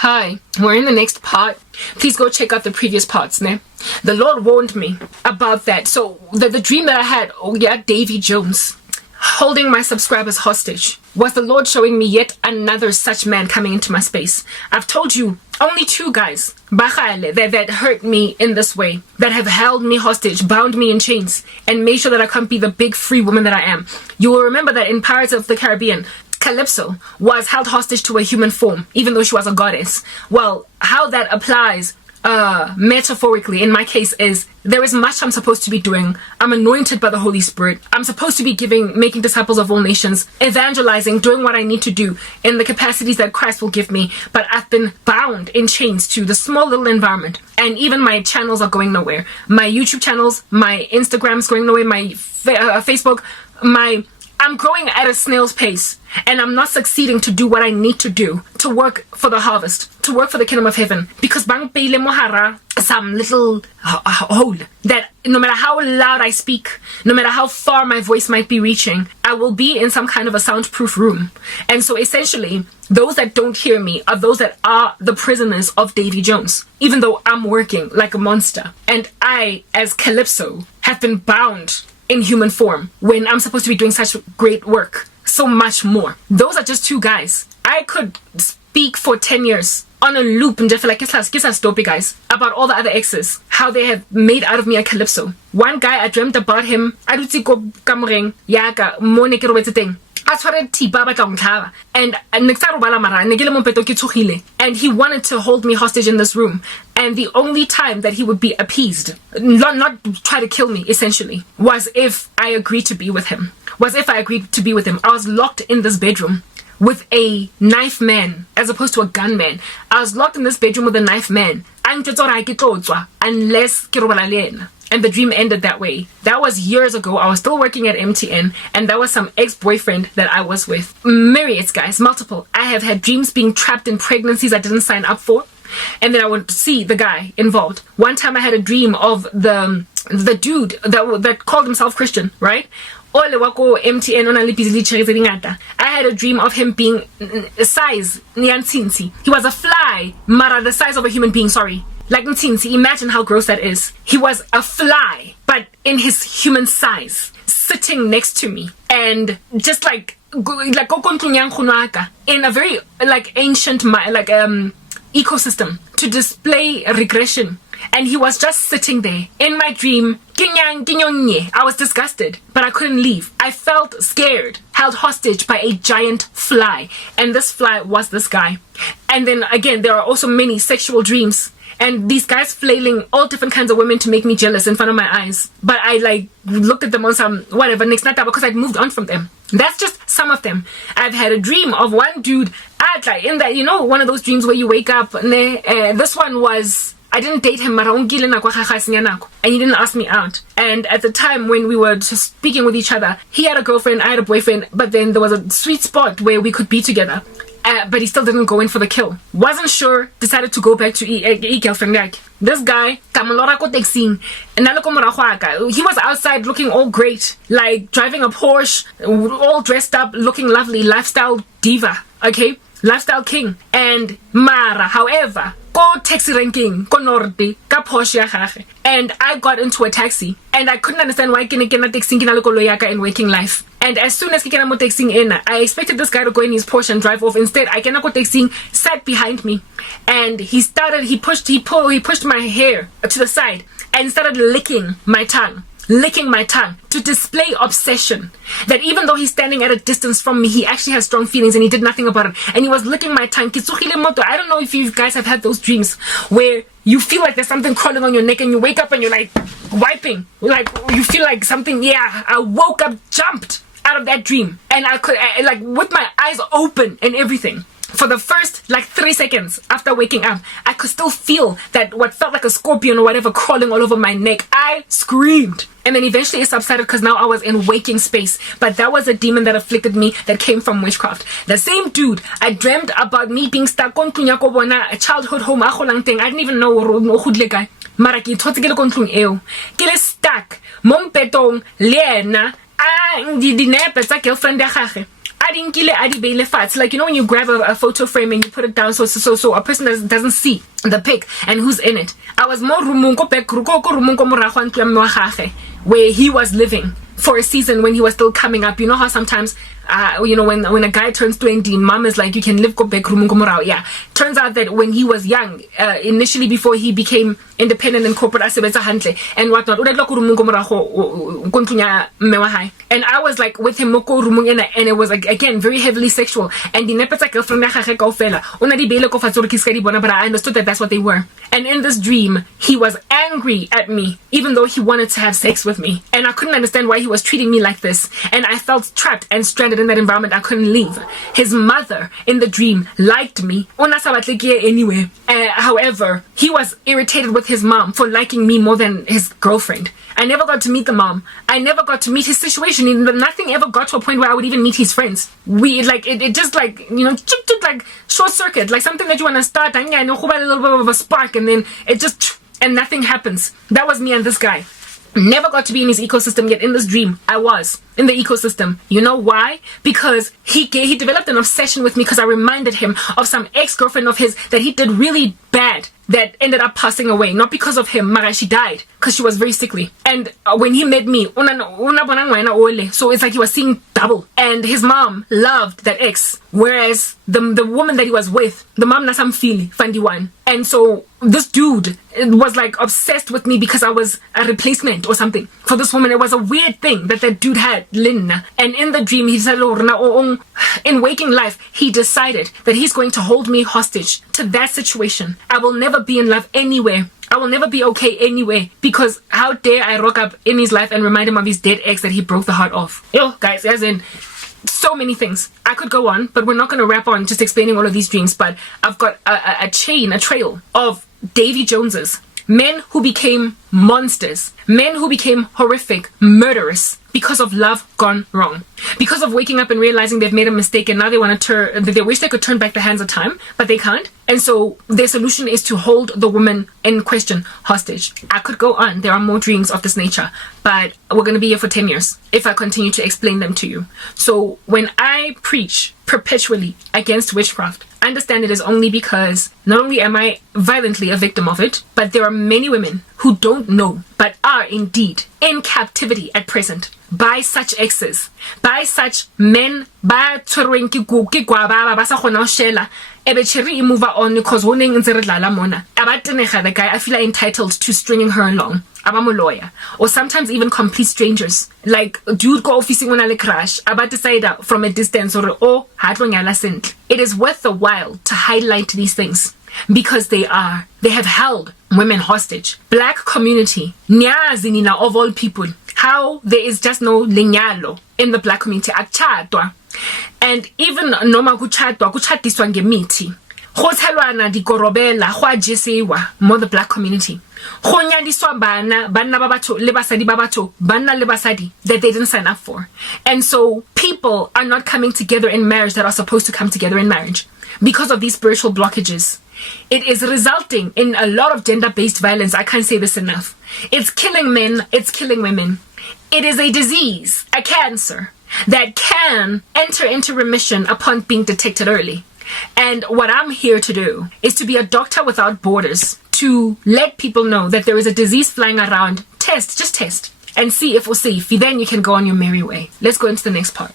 Hi, we're in the next part. Please go check out the previous parts, ne? The Lord warned me about that. So the dream that I had, Davy Jones, holding my subscribers hostage, was the Lord showing me yet another such man coming into my space. I've told you, only two guys, that hurt me in this way, that have held me hostage, bound me in chains, and made sure that I can't be the big free woman that I am. You will remember that in Pirates of the Caribbean, Calypso was held hostage to a human form, even though she was a goddess. Well, how that applies metaphorically in my case is there is much I'm supposed to be doing. I'm anointed by the Holy Spirit. I'm supposed to be making disciples of all nations, evangelizing, doing what I need to do in the capacities that Christ will give me. But I've been bound in chains to the small little environment, and even my channels are going nowhere. My YouTube channels, my Instagram's going nowhere, my Facebook, I'm growing at a snail's pace, and I'm not succeeding to do what I need to do to work for the harvest, to work for the kingdom of heaven. Because bang peile mohara some little hole that no matter how loud I speak, no matter how far my voice might be reaching, I will be in some kind of a soundproof room. And so essentially, those that don't hear me are those that are the prisoners of Davy Jones, even though I'm working like a monster. And I, as Calypso, have been bound in human form when I'm supposed to be doing such great work, so much more. Those are just two guys. I could speak for 10 years on a loop and just feel like dopey guys about all the other exes, how they have made out of me a Calypso. One guy, I dreamt about him, and and he wanted to hold me hostage in this room, and the only time that he would be appeased, not try to kill me essentially, was if I agreed to be with him. I was locked in this bedroom with a knife man as opposed to a gunman. I was locked in this bedroom with a knife man, unless and the dream ended that way. That was years ago. I was still working at MTN, and that was some ex-boyfriend that I was with. Myriads, guys, multiple. I have had dreams being trapped in pregnancies I didn't sign up for, and then I would see the guy involved. One time I had a dream of the dude that called himself Christian, right? I had a dream of him being size, he was a fly, mara the size of a human being, sorry. Like Ntinsi, imagine how gross that is. He was a fly, but in his human size, sitting next to me, and just in a very ancient ecosystem to display regression. And he was just sitting there in my dream. I was disgusted, but I couldn't leave. I felt scared, held hostage by a giant fly, and this fly was this guy. And then again, there are also many sexual dreams, and these guys flailing all different kinds of women to make me jealous in front of my eyes. But I looked at them on some whatever next night because I'd moved on from them. That's just some of them. I've had a dream of one dude in that, one of those dreams where you wake up and this one was, I didn't date him, and he didn't ask me out. And at the time when we were just speaking with each other, he had a girlfriend, I had a boyfriend, but then there was a sweet spot where we could be together. But he still didn't go in for the kill. Wasn't sure, decided to go back to girlfriend. This guy, he was outside looking all great, like driving a Porsche, all dressed up, looking lovely, lifestyle diva, okay? Lifestyle king. And Mara, however, go taxi ranking, go norte, ka Porsche and I got into a taxi, and I couldn't understand why kena taxi in waking life. And as soon as I taxing in, I expected this guy to go in his Porsche and drive off. Instead, I go taxing, sat behind me, and he pushed my hair to the side and started licking my tongue to display obsession, that even though he's standing at a distance from me, he actually has strong feelings, and he did nothing about it. And he was licking my tongue. I don't know if you guys have had those dreams where you feel like there's something crawling on your neck, and you wake up and you're like wiping, like you feel like something. I woke up, jumped out of that dream, and I could with my eyes open and everything. For the first 3 seconds after waking up, I could still feel that what felt like a scorpion or whatever crawling all over my neck. I screamed. And then eventually it subsided because now I was in waking space. But that was a demon that afflicted me that came from witchcraft. The same dude, I dreamt about me being stuck on a childhood home. I didn't even know Mara ke thotse ke le kontlong eo. Ke le stuck. Mo mpetong le ena di nepe tsa girlfriend ya gage. Like, you know, when you grab a photo frame and you put it down so a person doesn't see the pic and who's in it. I was more where he was living for a season when he was still coming up. You know how sometimes you know, when a guy turns 20, mom is like, you can live go back. Yeah, turns out that when he was young, initially before he became independent and corporate and whatnot, and I was like with him, and it was like, again, very heavily sexual. And the girlfriend, but I understood that that's what they were. And in this dream, he was angry at me, even though he wanted to have sex with me, and I couldn't understand why he was treating me like this. And I felt trapped and stranded in that environment. I couldn't leave. His mother in the dream liked me anyway. However, he was irritated with his mom for liking me more than his girlfriend. I never got to meet the mom. I never got to meet his situation. Nothing ever got to a point where I would even meet his friends. We like it just like, you know, like short circuit, like something that you want to start and a little bit of a spark, and then it just, and nothing happens. That was me and this guy. Never got to be in his ecosystem, yet in this dream I was in the ecosystem. You know why? Because he developed an obsession with me because I reminded him of some ex-girlfriend of his that he did really bad that ended up passing away. Not because of him, Mara, she died because she was very sickly. And when he met me, so it's like he was seeing double. And his mom loved that ex, whereas the woman that he was with, the mom nasam fili fandi one. And so this dude was like obsessed with me because I was a replacement or something for this woman. It was a weird thing that dude had, Linna. And in the dream, he said, in waking life, he decided that he's going to hold me hostage to that situation. I will never be in love anywhere. I will never be okay anyway, because how dare I rock up in his life and remind him of his dead ex that he broke the heart of. Yo, guys, as in so many things. I could go on, but we're not going to wrap on just explaining all of these dreams. But I've got a trail of Davy Joneses. Men who became monsters. Men who became horrific, murderous, because of love gone wrong. Because of waking up and realizing they've made a mistake, and now they want to they wish they could turn back the hands of time, but they can't. And so their solution is to hold the woman in question hostage. I could go on. There are more dreams of this nature, but we're going to be here for 10 years if I continue to explain them to you. So when I preach perpetually against witchcraft, understand it is only because not only am I violently a victim of it, but there are many women who don't know but are indeed in captivity at present by such exes, by such men, ba tshwerweng ke gwa ba sa kgona ho shela ebe chiri move on because honing ntse re dlala mona abatenega the guy. I feel entitled to stringing her along. Lawyer, or sometimes even complete strangers, like dude go office when I crash about decide from a distance or it is worth the while to highlight these things because they have held women hostage. Black community, nyazinina of all people, how there is just no lenyalo in the black community achatwa, and even noma kuchatwa kuchatiswa ngemithi go tshelwana dikorobela go ajesewa mo the black community. Go nyadiswa banna ba batho le basadi ba batho banna le basadi that they didn't sign up for. And so people are not coming together in marriage that are supposed to come together in marriage because of these spiritual blockages. It is resulting in a lot of gender-based violence. I can't say this enough. It's killing men, it's killing women. It is a disease, a cancer that can enter into remission upon being detected early. And what I'm here to do is to be a doctor without borders, to let people know that there is a disease flying around. Just test, and see if we're safe. Then you can go on your merry way. Let's go into the next part.